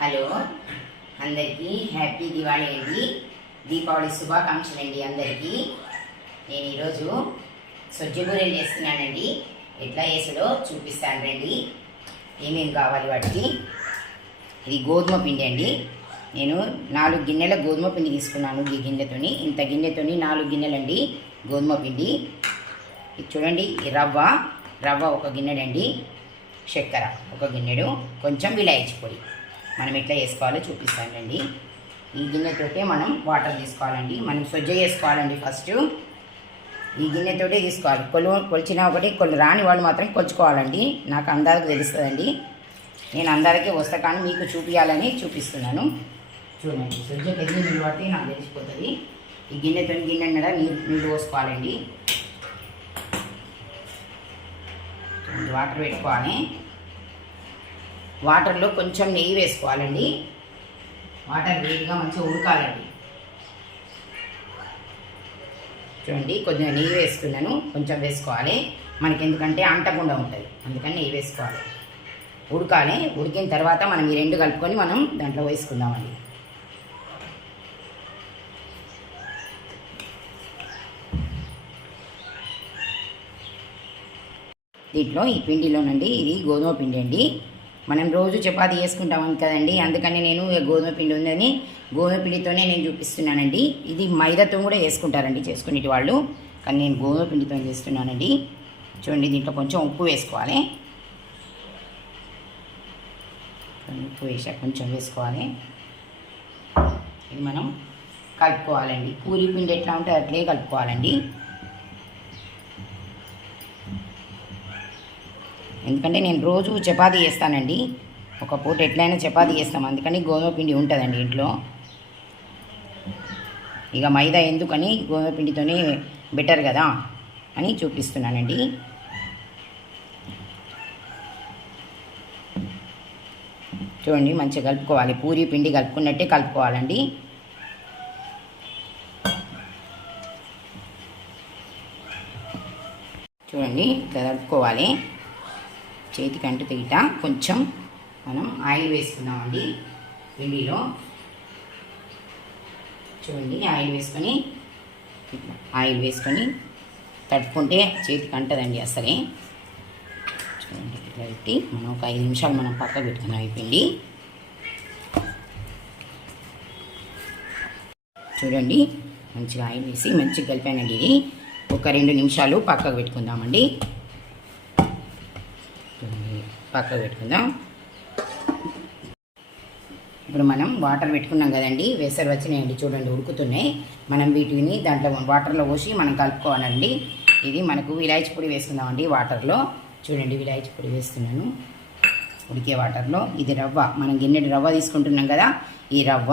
Hello అందరికీ happy Diwali అండి. దీపావళి శుభాకాంక్షలు అండి అందరికీ. నేను ఈరోజు సొజ్జబూరెలు చేస్తున్నానండి. ఎట్లా వేసాడో చూపిస్తాను రండి. ఏమేమి కావాలి వాటికి. ఇది గోధుమ పిండి అండి. నేను 4 గిన్నెల గోధుమ పిండి తీసుకున్నాను. ఈ గిన్నెతోని ఇంత గిన్నెతోని 4 గిన్నెలండి గోధుమ పిండి. ఇది చూడండి. రవ్వ ఒక గిన్నెడండి. చక్కెర ఒక గిన్నెడు, కొంచెం విలాయచి పొడి. మనం ఎట్లా వేసుకోవాలో చూపిస్తానండి. ఈ గిన్నెతోటే మనం వాటర్ తీసుకోవాలండి. మనం సొజ్జ వేసుకోవాలండి. ఫస్ట్ ఈ గిన్నెతోటే తీసుకోవాలి. కొలిచిన ఒకటి రాని వాళ్ళు మాత్రం కొలుచుకోవాలండి. నాకు అందాలకు తెలుస్తుందండి. నేను అందాలకే వస్తా, కానీ మీకు చూపించాలని చూపిస్తున్నాను. చూడండి, సొజ్జకి ఎన్ని నీళ్ళు పడితే నాకు తెలిసిపోతుంది. ఈ గిన్నెతో గిన్నె నీళ్ళు పోసుకోవాలండి. వాటర్ పెట్టుకోవాలి. వాటర్లో కొంచెం నెయ్యి వేసుకోవాలండి. వాటర్ వేడిగా మంచిగా ఉడకాలండి. చూడండి, కొంచెం నెయ్యి వేస్తున్నాను. కొంచెం వేసుకోవాలి, మనకి ఎందుకంటే అంటకుండా ఉంటుంది, అందుకని నెయ్యి వేసుకోవాలి. ఉడకాలి. ఉడికిన తర్వాత మనం ఈ 2 కలుపుకొని మనం దాంట్లో వేసుకుందామండి. దీంట్లో ఈ పిండిలోనండి, ఇది గోధుమ పిండి అండి. మనం రోజు చపాతీ చేసుకుంటాం కదండి, అందుకని నేను గోధుమ పిండి ఉందని గోధుమ పిండితోనే నేను చూపిస్తున్నానండి. ఇది మైదాతో కూడా వేసుకుంటారండి చేసుకునేటి వాళ్ళు, కానీ నేను గోధుమ పిండితో చేస్తున్నానండి. చూడండి, దీంట్లో కొంచెం ఉప్పు వేసుకోవాలి. ఉప్పు వేసాక కొంచెం వేసుకోవాలి. ఇది మనం కలుపుకోవాలండి. పూరీ పిండి ఎట్లా ఉంటే అట్లే కలుపుకోవాలండి. ఎందుకంటే నేను రోజు చపాతీ చేస్తానండి. ఒక పూట ఎట్లయినా చపాతీ చేస్తాం, అందుకని గోధుమ పిండి ఉంటుందండి ఇంట్లో. ఇక మైదా ఎందుకని గోధుమ పిండితోనే బెటర్ కదా అని చూపిస్తున్నానండి. చూడండి, మంచిగా కలుపుకోవాలి. పూరీ పిండి కలుపుకున్నట్టే కలుపుకోవాలండి. చూడండి, ఇట్లా కలుపుకోవాలి. చేతికి అంటు తీట కొంచెం మనం ఆయిల్ వేసుకుందామండి పిండిలో. చూడండి, ఆయిల్ వేసుకొని తడుపుకుంటే చేతికి అంటదండి అసలే. చూడండి, ఇట్లా పెట్టి మనం ఒక 5 నిమిషాలు మనం పక్కకు పెట్టుకున్నాం ఈ పిండి. చూడండి, మంచిగా ఆయిల్ వేసి మంచిగా కలిపానండి. ఇది ఒక 2 నిమిషాలు పక్కకు పెట్టుకుందామండి. పక్కకు పెట్టుకుందాం. ఇప్పుడు మనం వాటర్ పెట్టుకున్నాం కదండి, వెసరు వచ్చినాయండి. చూడండి, ఉడుకుతున్నాయి. మనం వీటిని దాంట్లో వాటర్లో పోసి మనం కలుపుకోవాలండి. ఇది మనకు విలాయచి పొడి వేసుకుందామండి వాటర్లో. చూడండి, విలాయచి పొడి వేస్తున్నాను ఉడికే వాటర్లో. ఇది రవ్వ, మనం గిన్నెడు రవ్వ తీసుకుంటున్నాం కదా, ఈ రవ్వ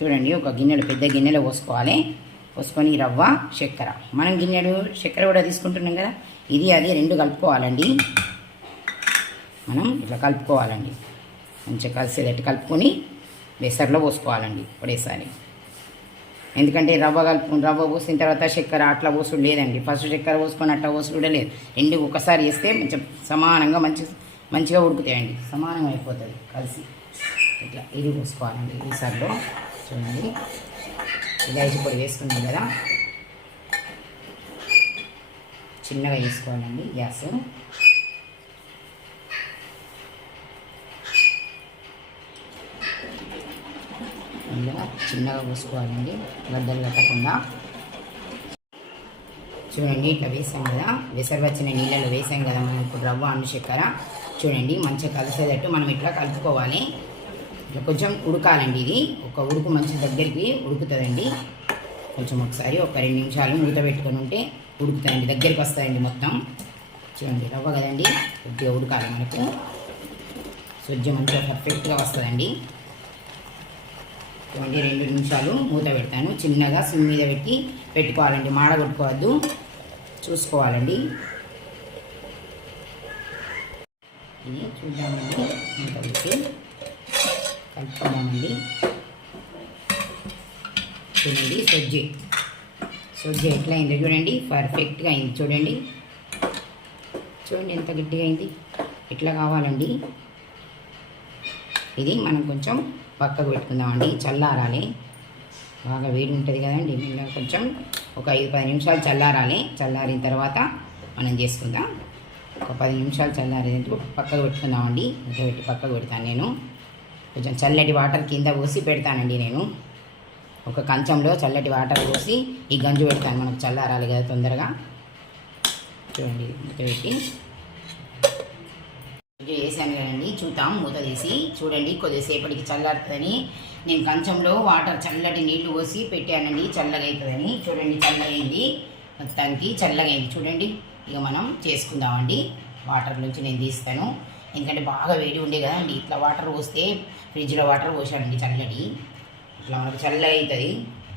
చూడండి ఒక గిన్నెడు, పెద్ద గిన్నెలో పోసుకోవాలి. పోసుకొని రవ్వ, చక్కెర, మనం గిన్నెడు చక్కెర కూడా తీసుకుంటున్నాం కదా, ఇది అది 2 కలుపుకోవాలండి. మనం ఇట్లా కలుపుకోవాలండి. మంచిగా కలిసేటట్టు కలుపుకొని బెసర్లో పోసుకోవాలండి ఒకటేసారి. ఎందుకంటే రవ్వ పోసిన తర్వాత చక్కెర అట్లా పోసుడు లేదండి. ఫస్ట్ చక్కెర పోసుకొని అట్లా పోసుడు కూడా లేదు. 2 ఒకసారి వేస్తే మంచిగా సమానంగా మంచిగా ఉడుకుతాయండి. సమానంగా అయిపోతుంది కలిసి. ఇట్లా ఇది పోసుకోవాలండి బెసర్లో. చూడండి, ఇలాచి పొడి వేసుకున్నాం కదా, చిన్నగా వేసుకోవాలండి గ్యాస్. ఇలా చిన్నగా పోసుకోవాలండి, గడ్డలు కట్టకుండా. చూడండి, ఇట్లా వేసాం కదా, వెసరు వచ్చిన నీళ్ళలో వేసాం కదా మనం ఇప్పుడు రవ్వ అన్ను చక్కెర. చూడండి, మంచిగా కలిసేటట్టు మనం ఇట్లా కలుపుకోవాలి. ఇట్లా కొంచెం ఉడకాలండి. ఇది ఒక ఉడుకు మంచి దగ్గరికి ఉడుకుతుందండి. కొంచెం ఒకసారి ఒక 2 నిమిషాలు మూత పెట్టుకొని ఉంటే ఉడుకుతాయండి, దగ్గరికి వస్తాయండి మొత్తం. చూడండి, రవ్వ కదండి, కొద్దిగా ఉడకాలి మనకు. సొజ్జ మంచిగా పర్ఫెక్ట్గా వస్తుందండి. చూడండి, 2 నిమిషాలు మూత పెడతాను. చిన్నగా సిమ్ మీద పెట్టుకోవాలండి, మాడగొట్టుకోవద్దు, చూసుకోవాలండి. ఇది చూద్దామండి, మూత పెట్టి కలుపుకోవాలండి. చూడండి, సొజ్జ ఎట్లా అయిందో చూడండి, పర్ఫెక్ట్గా అయింది. చూడండి ఎంత గట్టిగా అయింది. ఇట్లా కావాలండి. ఇది మనం కొంచెం పక్కకు పెట్టుకుందామండి, చల్లారాలి. బాగా వేడి ఉంటుంది కదండి, ఇలా కొంచెం ఒక 5-10 నిమిషాలు చల్లారాలి. చల్లారిన తర్వాత మనం చేసుకుందాం. ఒక 10 నిమిషాలు చల్లారేందుకు పక్కకు పెట్టుకుందామండి. పెట్టి పక్కకు పెడతాను నేను. కొంచెం చల్లటి వాటర్ కింద పోసి పెడతానండి నేను. ఒక కంచంలో చల్లటి వాటర్ పోసి ఈ గంజు పెడతాను, మనకు చల్లారాలి కదా తొందరగా. చూడండి మూత పెట్టి వేసాను కదండి, చూద్దాం మూత తీసి. చూడండి కొద్దిసేపటికి చల్లారుతుందని నేను కంచంలో వాటర్ చల్లటి నీళ్లు పోసి పెట్టానండి, చల్లగా అవుతుందని. చూడండి చల్లగైంది, మొత్తానికి చల్లగైంది. చూడండి ఇక మనం చేసుకుందామండి. వాటర్ నుంచి నేను తీస్తాను, ఎందుకంటే బాగా వేడి ఉండే కదండి. ఇట్లా వాటర్ పోస్తే ఫ్రిడ్జ్లో వాటర్ పోసానండి చల్లటి, ఇట్లా మనకు చల్లగా అవుతుంది,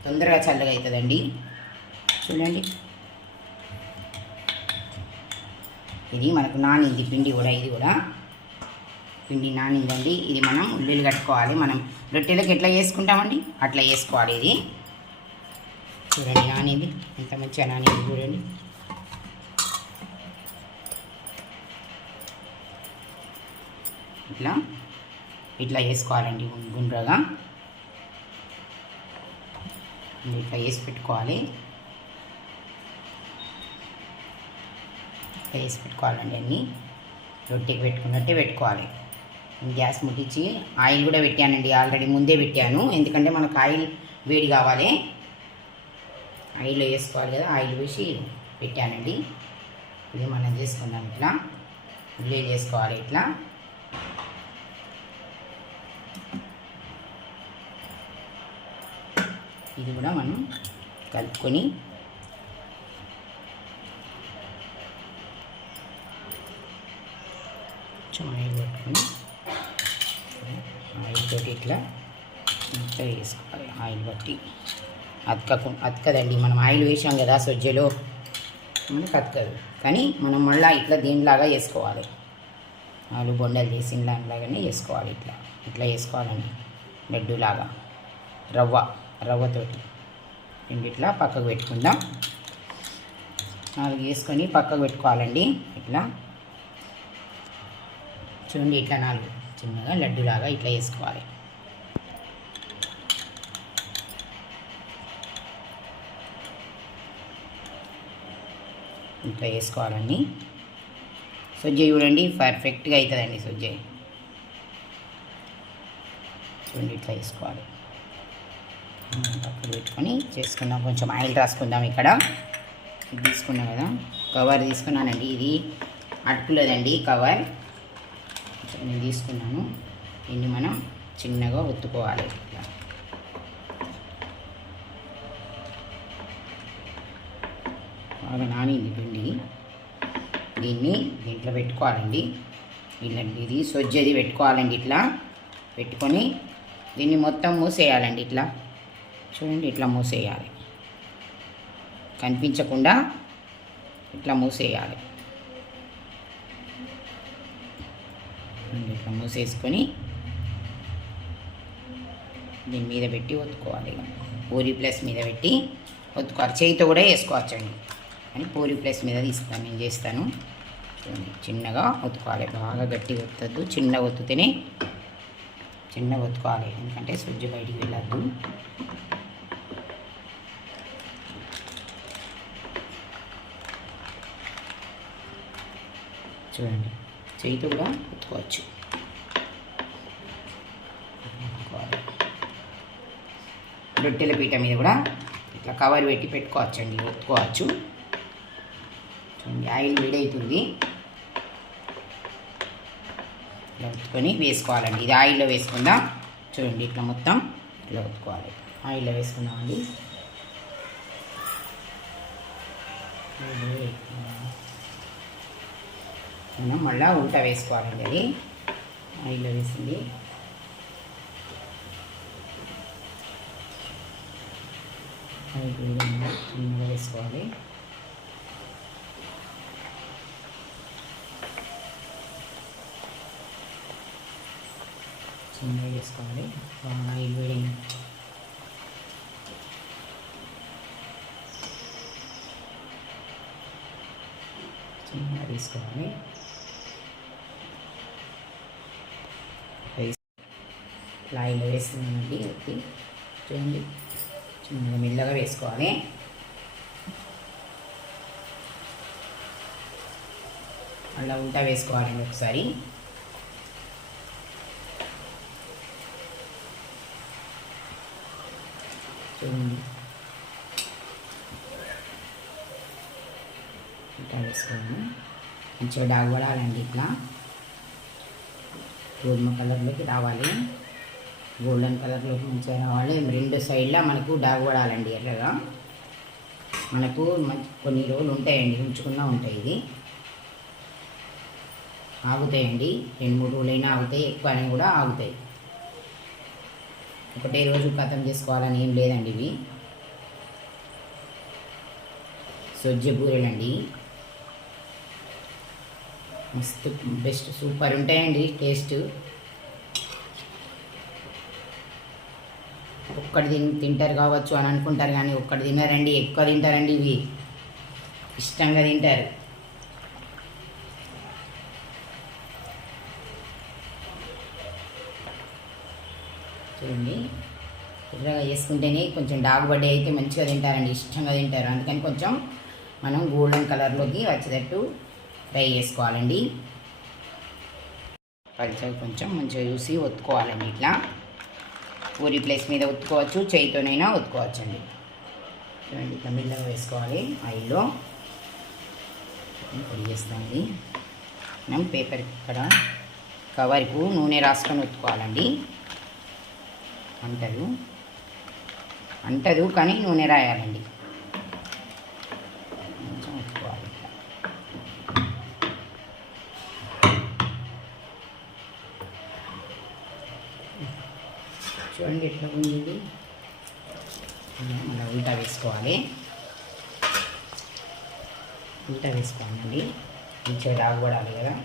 తొందరగా చల్లగా అవుతుందండి. చూడండి ఇది మనకు నానింది పిండి కూడా, ఇది కూడా పిండి నానిందండి. ఇది మనం ఉల్లిలు కట్టుకోవాలి. మనం రొట్టెలకు ఎట్లా చేసుకుంటామండి అట్లా వేసుకోవాలి. ఇది చూడండి నానింది, ఎంత మంచిగా నానింది చూడండి. ఇట్లా ఇట్లా వేసుకోవాలండి గుండ్రగా, ఇట్లా వేసి పెట్టుకోవాలి. వేసి పెట్టుకోవాలండి, అన్నీ రొట్టెకి పెట్టుకున్నట్టే పెట్టుకోవాలి. గ్యాస్ ముట్టించి ఆయిల్ కూడా పెట్టానండి, ఆల్రెడీ ముందే పెట్టాను, ఎందుకంటే మనకు ఆయిల్ వేడి కావాలి. ఆయిల్లో వేసుకోవాలి కదా, ఆయిల్ వేసి పెట్టానండి. ఇది మనం చేసుకుందాం. ఇట్లా ఉల్లి చేసుకోవాలి. ఇట్లా ఇది కూడా మనం కలుపుకొని కొంచెం ఆయిల్ పెట్టుకొని ఆయిల్ తోటి ఇట్లా ఇంట్లో వేసుకోవాలి. ఆయిల్ బట్టి అతకదండి, మనం ఆయిల్ వేసాం కదా సొజ్జలో, మనకు అతకదు. కానీ మనం మళ్ళీ ఇట్లా దీనిలాగా వేసుకోవాలి, ఆలు బొండలు చేసిన దానిలాగానే వేసుకోవాలి. ఇట్లా ఇట్లా వేసుకోవాలండి, లడ్డూలాగా రవ్వతోటి. ఇట్లా పక్కకు పెట్టుకుందాం. 4 వేసుకొని పక్కకు పెట్టుకోవాలండి. ఇట్లా చూడండి, ఇట్లా 4 చిన్నగా లడ్డులాగా ఇట్లా వేసుకోవాలి. ఇట్లా వేసుకోవాలండి. సొజ్జ చూడండి పర్ఫెక్ట్గా అవుతుందండి సొజ్జ. చూడండి ఇట్లా వేసుకోవాలి. పక్కన పెట్టుకొని చేసుకుందాం. కొంచెం ఆయిల్ రాసుకుందాం. ఇక్కడ తీసుకున్నాం కదా, కవర్ తీసుకున్నానండి. ఇది అటుకులదండి కవర్, నేను తీసుకున్నాను. దీన్ని మనం చిన్నగా ఒత్తుకోవాలి. ఇట్లా బాగా నానింది పిండి, దీన్ని దీంట్లో పెట్టుకోవాలండి. ఇది సొజ్జది పెట్టుకోవాలండి. ఇట్లా పెట్టుకొని దీన్ని మొత్తం మూసేయాలండి. ఇట్లా చూడండి, ఇట్లా మూసేయాలి, కనిపించకుండా ఇట్లా మూసేయాలి. ఇట్లా మూసేసుకొని దీని మీద పెట్టి ఒత్తుకోవాలి. పూరి ప్లస్ మీద పెట్టి ఒత్తుకోవాలి. చేయితో కూడా వేసుకోవచ్చండి, అని పూరి ప్లస్ మీద తీసుకొని నేను చేస్తాను. చూడండి చిన్నగా ఒత్తుకోవాలి, బాగా గట్టిగా ఒత్తద్దు, చిన్నగా ఒత్తుతేనే చిన్నగా ఒత్తుకోవాలి, ఎందుకంటే సొజ్జు బయటికి వెళ్ళద్దు. చూడండి చేయితో కూడా ఒత్తుకోవచ్చు. రొట్టెల పీట మీద కూడా ఇట్లా కవర్ పెట్టి పెట్టుకోవచ్చండి, ఒత్తుకోవచ్చు. చూడండి ఆయిల్ వేడవుతుంది, ఇట్లా ఒత్తుకొని వేసుకోవాలండి. ఇది ఆయిల్లో వేసుకుందాం. చూడండి ఇట్లా మొత్తం ఇట్లా ఒత్తుకోవాలి. ఆయిల్లో వేసుకుందామండి. మనం మళ్ళీ ఉల్టా వేసుకోవాలండి. అది ఆయిల్లో వేసింది. చిన్నగా వేసుకోవాలి. చిన్నగా వేసుకోవాలి. బాగా ఆయిల్ వేడి చిన్నగా వేసుకోవాలి. ఇట్లా ఆయిల్లో వేస్తున్నానండి. ఒత్తి చూడండి, చిన్నగా మెల్లగా వేసుకోవాలి. అలా ఉంటా వేసుకోవాలండి ఒకసారి. చూడండి, ఇట్లా వేసుకోవాలి. మంచిగా డాగబడాలండి. ఇట్లా గోధుమ కలర్లోకి రావాలి, గోల్డెన్ కలర్లోకి మంచిగా రావాలి. రెండు సైడ్లా మనకు డాగబడాలండి ఎర్రగా. మనకు కొన్ని రోజులు ఉంటాయండి, ఉంచుకున్నా ఉంటాయి. ఇది ఆగుతాయండి, 2-3 రోజులైనా ఆగుతాయి, ఎక్కువైనా కూడా ఆగుతాయి. ఒకటే రోజు ఖతం చేసుకోవాలని ఏం లేదండి. ఇవి సొజ్జ బూరెలండి, మస్తు బెస్ట్ సూపర్ ఉంటాయండి టేస్ట్. ఒక్కటి తింటారు కావచ్చు అని అనుకుంటారు, కానీ ఒక్కటి తిన్నారండి, ఎక్కువ తింటారండి. ఇవి ఇష్టంగా తింటారు. చూడండి, ఎర్రగా చేసుకుంటేనే కొంచెం డాగుబడ్డ అయితే మంచిగా తింటారండి, ఇష్టంగా తింటారు. అందుకని కొంచెం మనం గోల్డెన్ కలర్లోకి వచ్చేటట్టు ఫ్రై చేసుకోవాలండి. పల్చగా కొంచెం మంచిగా చూసి ఒత్తుకోవాలండి. ఇట్లా పూరి ప్లేస్ మీద ఒత్తుకోవచ్చు, చేయితోనైనా ఒత్తుకోవచ్చు అండి. చూడండి, ఇట్లా మెల్లగా వేసుకోవాలి. ఆయిల్లో పొడి చేస్తామండి. మనం పేపర్ ఇక్కడ కవర్కు నూనె రాసుకొని ఒత్తుకోవాలండి. అంటదు కానీ నూనె రాయాలండి. కొంచెం ఒత్తుకోవాలి. చూడండి ఎట్లా ఉంది. మళ్ళీ ఉల్టా వేసుకోవాలి. ఉల్టా వేసుకోవాలండి, మంచిగా రాగబడాలి కదా.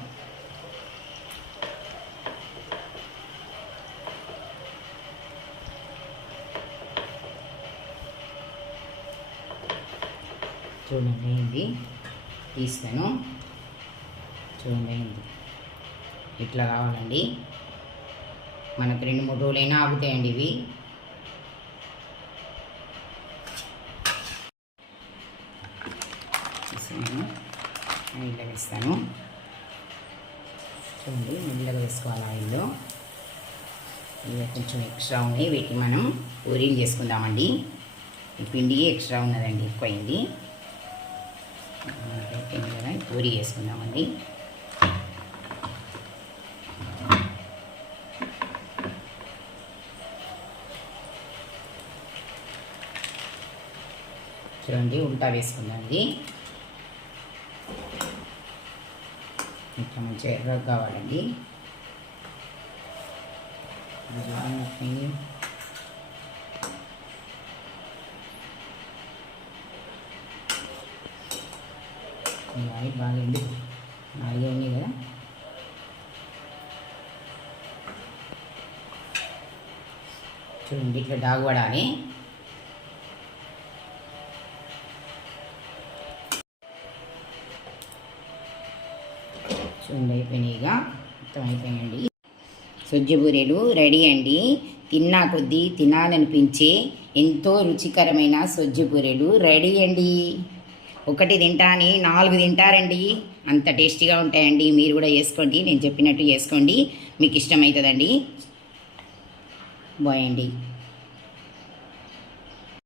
చూడండి అయింది, తీస్తాను. చూడండి అయింది, ఇట్లా కావాలండి. మనకు 2-3 రోజులైనా ఆగుతాయండి ఇవి. ఆయిల్లో వేస్తాను. చూడండి, మెల్లగా వేసుకోవాలి ఆయిల్లో. ఇవి కొంచెం ఎక్స్ట్రా ఉన్నాయి, వీటిని మనం పూరీలు చేసుకుందామండి. ఈ పిండి ఎక్స్ట్రా ఉన్నదండి, ఎక్కువైంది. పూరి చేసుకుందామండి. చూడండి, ఉల్టా వేసుకుందామండి. ఇట్లా మంచిగా ఎర్రగా కావాలండి. ఆయిల్ బాగా ఎండి 4 ఉన్నాయి కదా. చూడండి, ఇట్లా డాగబడాలి. చూడండి, అయిపోయినాయిగా, మొత్తం అయిపోయాయండి. సొజ్జ బూరెలు రెడీ అండి. తిన్నా కొద్దీ తినాలనిపించే ఎంతో రుచికరమైన సొజ్జ బూరెలు రెడీ అండి. ఒకటి తింటా అని 4 తింటారండి, అంత టేస్టీగా ఉంటాయండి. మీరు కూడా చేసుకోండి, నేను చెప్పినట్టు చేసుకోండి, మీకు ఇష్టమవుతుందండి. బాయ్ అండి.